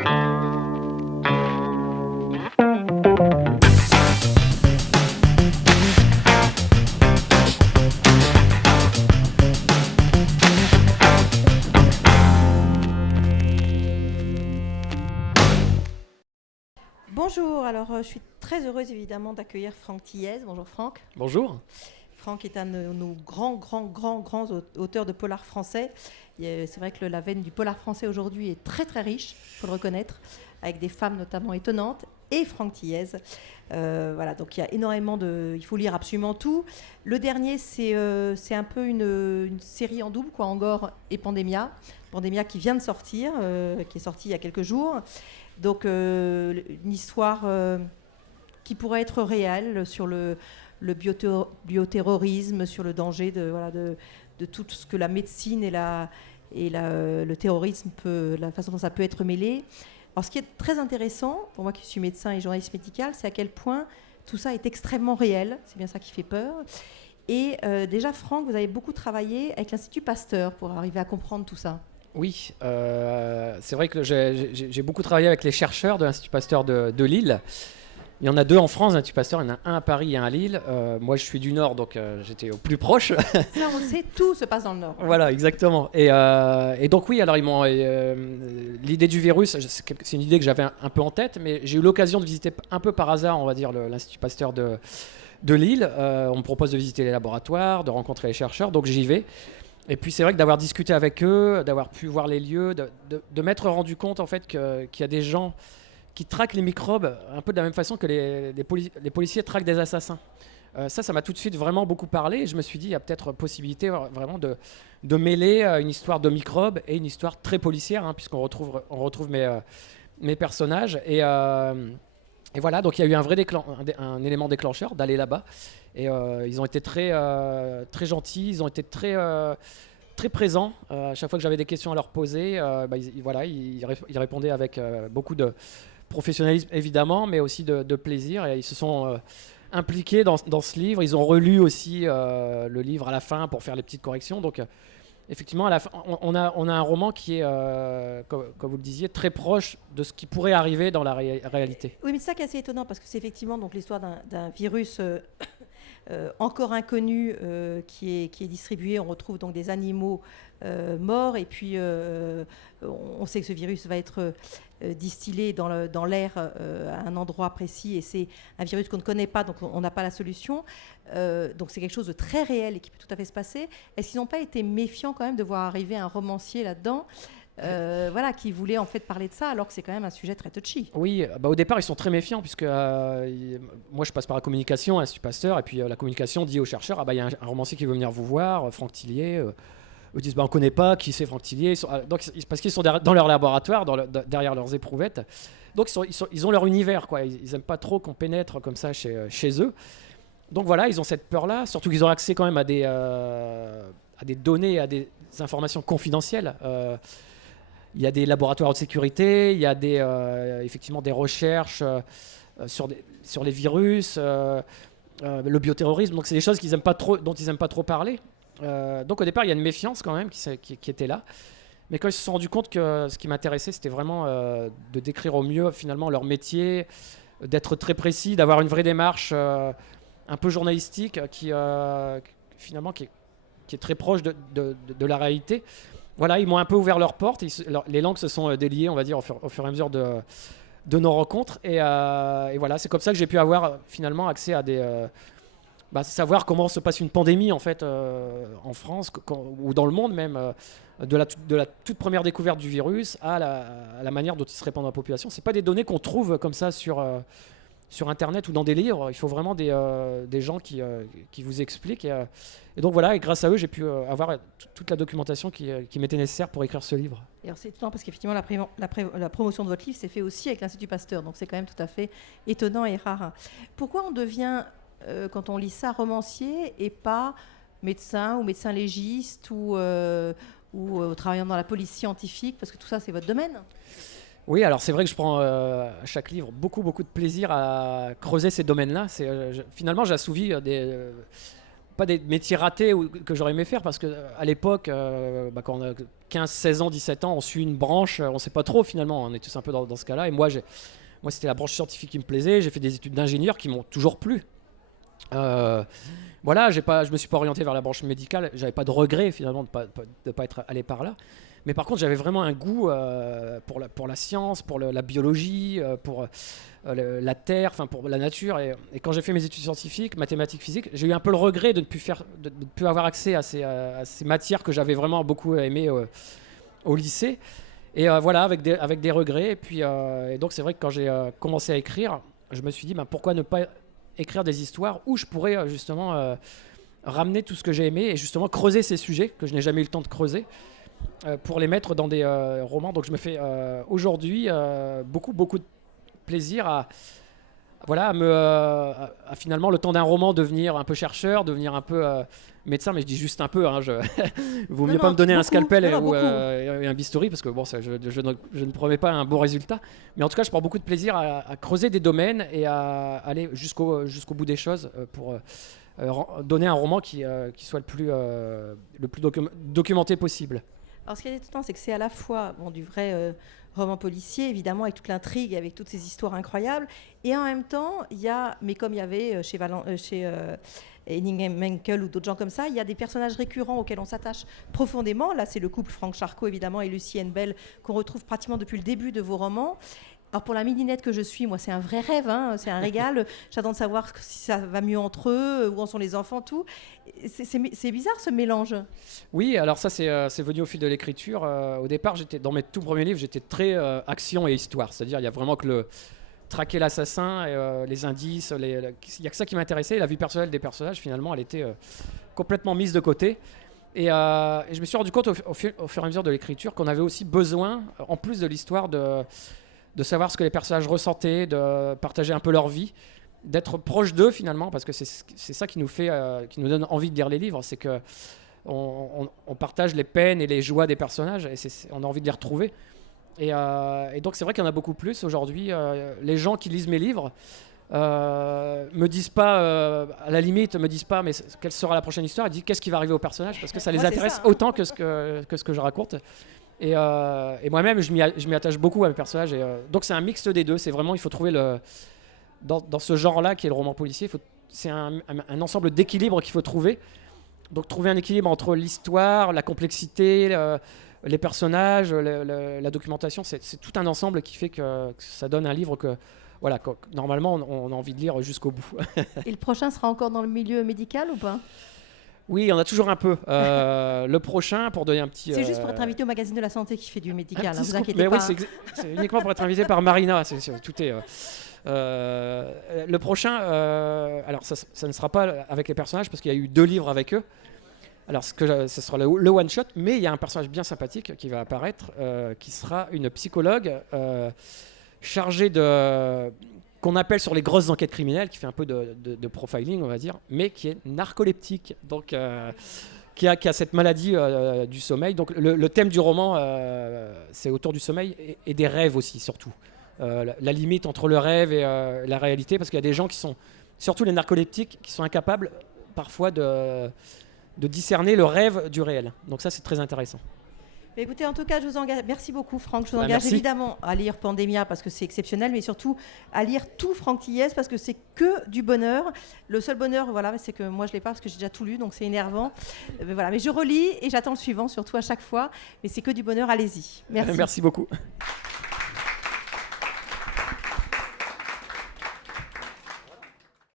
Bonjour, alors je suis très heureuse évidemment d'accueillir Franck Thiès. Bonjour Franck. Bonjour. Franck est un de nos grands auteurs de polar français. C'est vrai que la veine du polar français aujourd'hui est très très riche, il faut le reconnaître, avec des femmes notamment étonnantes, et Franck Thiès. Voilà, donc il y a énormément il faut lire absolument tout. Le dernier, c'est un peu une série en double, quoi, Angor et Pandémia. Pandémia qui vient de sortir, qui est sortie il y a quelques jours. Donc une histoire qui pourrait être réelle sur le bioterrorisme, sur le danger de tout ce que la médecine et le terrorisme, la façon dont ça peut être mêlé. Alors ce qui est très intéressant, pour moi qui suis médecin et journaliste médical, c'est à quel point tout ça est extrêmement réel. C'est bien ça qui fait peur. Et déjà, Franck, vous avez beaucoup travaillé avec l'Institut Pasteur pour arriver à comprendre tout ça. Oui, c'est vrai que j'ai beaucoup travaillé avec les chercheurs de l'Institut Pasteur de Lille. Il y en a deux en France, l'Institut Pasteur, il y en a un à Paris et un à Lille. Moi, je suis du Nord, donc j'étais au plus proche. Ça, on le sait, tout se passe dans le Nord. Voilà, exactement. Et donc oui, alors l'idée du virus, c'est une idée que j'avais un peu en tête, mais j'ai eu l'occasion de visiter un peu par hasard, on va dire, l'Institut Pasteur de Lille. On me propose de visiter les laboratoires, de rencontrer les chercheurs, donc j'y vais. Et puis c'est vrai que d'avoir discuté avec eux, d'avoir pu voir les lieux, de m'être rendu compte en fait qu'il y a des gens qui traquent les microbes un peu de la même façon que les policiers traquent des assassins. Ça m'a tout de suite vraiment beaucoup parlé. Et je me suis dit, il y a peut-être possibilité vraiment de mêler une histoire de microbes et une histoire très policière, hein, puisqu'on retrouve mes personnages. Et voilà, donc il y a eu un élément déclencheur d'aller là-bas. Et ils ont été très gentils, ils ont été très présents. À chaque fois que j'avais des questions à leur poser, ils répondaient avec beaucoup de professionnalisme évidemment, mais aussi de plaisir. Et ils se sont impliqués dans ce livre. Ils ont relu aussi le livre à la fin pour faire les petites corrections. Donc effectivement, à la fin, on a un roman qui est, comme vous le disiez, très proche de ce qui pourrait arriver dans la réalité. Oui, mais c'est ça qui est assez étonnant, parce que c'est effectivement donc, l'histoire d'un virus encore inconnu qui est distribué. On retrouve donc des animaux morts, et puis on sait que ce virus va être distillé dans l'air à un endroit précis, et c'est un virus qu'on ne connaît pas, donc on n'a pas la solution. Donc c'est quelque chose de très réel et qui peut tout à fait se passer. Est-ce qu'ils n'ont pas été méfiants quand même de voir arriver un romancier là-dedans qui voulait en fait parler de ça, alors que c'est quand même un sujet très touchy? Oui, au départ ils sont très méfiants, puisque moi je passe par la communication à l'Institut Pasteur, et puis la communication dit aux chercheurs, il y a un romancier qui veut venir vous voir, Franck Tillier. Ils disent on ne connaît pas, qui c'est Franck Tillier. Parce qu'ils sont dans leur laboratoire, derrière leurs éprouvettes. Donc ils ont leur univers, quoi. Ils n'aiment pas trop qu'on pénètre comme ça chez eux. Donc voilà, ils ont cette peur-là, surtout qu'ils ont accès quand même à des données, à des informations confidentielles. Il y a des laboratoires de sécurité, il y a effectivement des recherches sur les virus, le bioterrorisme. Donc c'est des choses dont ils n'aiment pas trop parler. Donc au départ, il y a une méfiance quand même qui était là. Mais quand ils se sont rendus compte que ce qui m'intéressait, c'était vraiment de décrire au mieux finalement leur métier, d'être très précis, d'avoir une vraie démarche un peu journalistique finalement qui est très proche de la réalité. Voilà, ils m'ont un peu ouvert leurs portes. Les langues se sont déliées, on va dire, au fur et à mesure de nos rencontres. Et voilà, c'est comme ça que j'ai pu avoir finalement accès à savoir comment se passe une pandémie en fait en France ou dans le monde même, de la toute première découverte du virus à la manière dont il se répand dans la population. C'est pas des données qu'on trouve comme ça sur Internet ou dans des livres. Il faut vraiment des gens qui vous expliquent. Et donc voilà, et grâce à eux, j'ai pu avoir toute la documentation qui m'était nécessaire pour écrire ce livre. Et alors c'est étonnant parce qu'effectivement la promotion de votre livre s'est fait aussi avec l'Institut Pasteur, donc c'est quand même tout à fait étonnant et rare. Pourquoi on devient, quand on lit ça, romancier et pas médecin ou médecin légiste ou travaillant dans la police scientifique, parce que tout ça c'est votre domaine? Oui, alors c'est vrai que je prends à chaque livre beaucoup de plaisir à creuser ces domaines-là. Finalement, j'assouvis pas des métiers ratés que j'aurais aimé faire, parce qu'à l'époque, quand on a 15, 16 ans, 17 ans, on suit une branche, on sait pas trop finalement, on est tous un peu dans ce cas-là. Et moi, c'était la branche scientifique qui me plaisait, j'ai fait des études d'ingénieur qui m'ont toujours plu. Voilà, je me suis pas orienté vers la branche médicale, j'avais pas de regret finalement de pas être allé par là. Mais par contre, j'avais vraiment un goût pour la science, pour la biologie, pour la terre, enfin pour la nature. Et quand j'ai fait mes études scientifiques, mathématiques, physiques, j'ai eu un peu le regret de ne plus avoir accès à ces matières que j'avais vraiment beaucoup aimées au lycée. Et voilà, avec des regrets. Et donc c'est vrai que quand j'ai commencé à écrire, je me suis dit pourquoi ne pas écrire des histoires où je pourrais justement ramener tout ce que j'ai aimé et justement creuser ces sujets que je n'ai jamais eu le temps de creuser. Pour les mettre dans des romans. Donc je me fais aujourd'hui beaucoup de plaisir à finalement, le temps d'un roman, devenir un peu chercheur, devenir un peu médecin, mais je dis juste un peu, vaut mieux pas me donner un scalpel et un bistouri, parce que bon, je ne promets pas un bon résultat, mais en tout cas je prends beaucoup de plaisir à creuser des domaines et à aller jusqu'au bout des choses pour donner un roman qui soit le plus documenté possible. Alors, ce qui est étonnant, c'est que c'est à la fois du vrai roman policier, évidemment, avec toute l'intrigue, avec toutes ces histoires incroyables, et en même temps, mais comme il y avait chez Henning Mankell ou d'autres gens comme ça, il y a des personnages récurrents auxquels on s'attache profondément. Là, c'est le couple Franck Charcot, évidemment, et Lucienne Bell, qu'on retrouve pratiquement depuis le début de vos romans. Alors pour la midinette que je suis, moi c'est un vrai rêve, c'est un régal. J'attends de savoir si ça va mieux entre eux, où en sont les enfants, tout. C'est bizarre ce mélange. Oui, alors ça c'est venu au fil de l'écriture. Au départ, dans mes tout premiers livres, j'étais très action et histoire. C'est-à-dire il y a vraiment que traquer l'assassin, les indices, il n'y a que ça qui m'intéressait. La vie personnelle des personnages, finalement, elle était complètement mise de côté. Et je me suis rendu compte au fur et à mesure de l'écriture qu'on avait aussi besoin, en plus de l'histoire, de savoir ce que les personnages ressentaient, de partager un peu leur vie, d'être proche d'eux finalement, parce que c'est ça qui nous donne envie de lire les livres, c'est que on partage les peines et les joies des personnages, et on a envie de les retrouver. Et donc c'est vrai qu'il y en a beaucoup plus aujourd'hui. Les gens qui lisent mes livres me disent pas, à la limite, me disent pas, mais quelle sera la prochaine histoire. Ils disent qu'est-ce qui va arriver au personnage, parce que ça les intéresse autant que ce que je raconte. Et moi-même, je m'y attache beaucoup à mes personnages. Donc c'est un mix des deux. C'est vraiment, il faut trouver dans ce genre-là qui est le roman policier, c'est un ensemble d'équilibres qu'il faut trouver. Donc trouver un équilibre entre l'histoire, la complexité, les personnages, la documentation, c'est tout un ensemble qui fait que ça donne un livre que normalement on a envie de lire jusqu'au bout. Et le prochain sera encore dans le milieu médical ou pas ? Oui, il y en a toujours un peu. Le prochain, pour donner un petit... C'est juste pour être invité au magazine de la santé qui fait du médical, vous inquiétez mais pas. Oui, c'est uniquement pour être invité par Marina. Tout est... le prochain, alors ça ne sera pas avec les personnages, parce qu'il y a eu 2 livres avec eux. Alors ce sera le one-shot, mais il y a un personnage bien sympathique qui va apparaître, qui sera une psychologue chargée qu'on appelle sur les grosses enquêtes criminelles, qui fait un peu de profiling, on va dire, mais qui est narcoleptique, donc qui a cette maladie du sommeil. Donc le thème du roman, c'est autour du sommeil et des rêves aussi, surtout. La limite entre le rêve et la réalité, parce qu'il y a des gens qui sont, surtout les narcoleptiques, qui sont incapables parfois de discerner le rêve du réel. Donc ça, c'est très intéressant. Mais écoutez, en tout cas, je vous engage. Merci beaucoup, Franck. Je vous engage évidemment à lire Pandémia parce que c'est exceptionnel, mais surtout à lire tout Franck Thiès parce que c'est que du bonheur. Le seul bonheur, c'est que moi je l'ai pas parce que j'ai déjà tout lu, donc c'est énervant. Mais je relis et j'attends le suivant, surtout à chaque fois. Mais c'est que du bonheur. Allez-y. Merci. Merci beaucoup.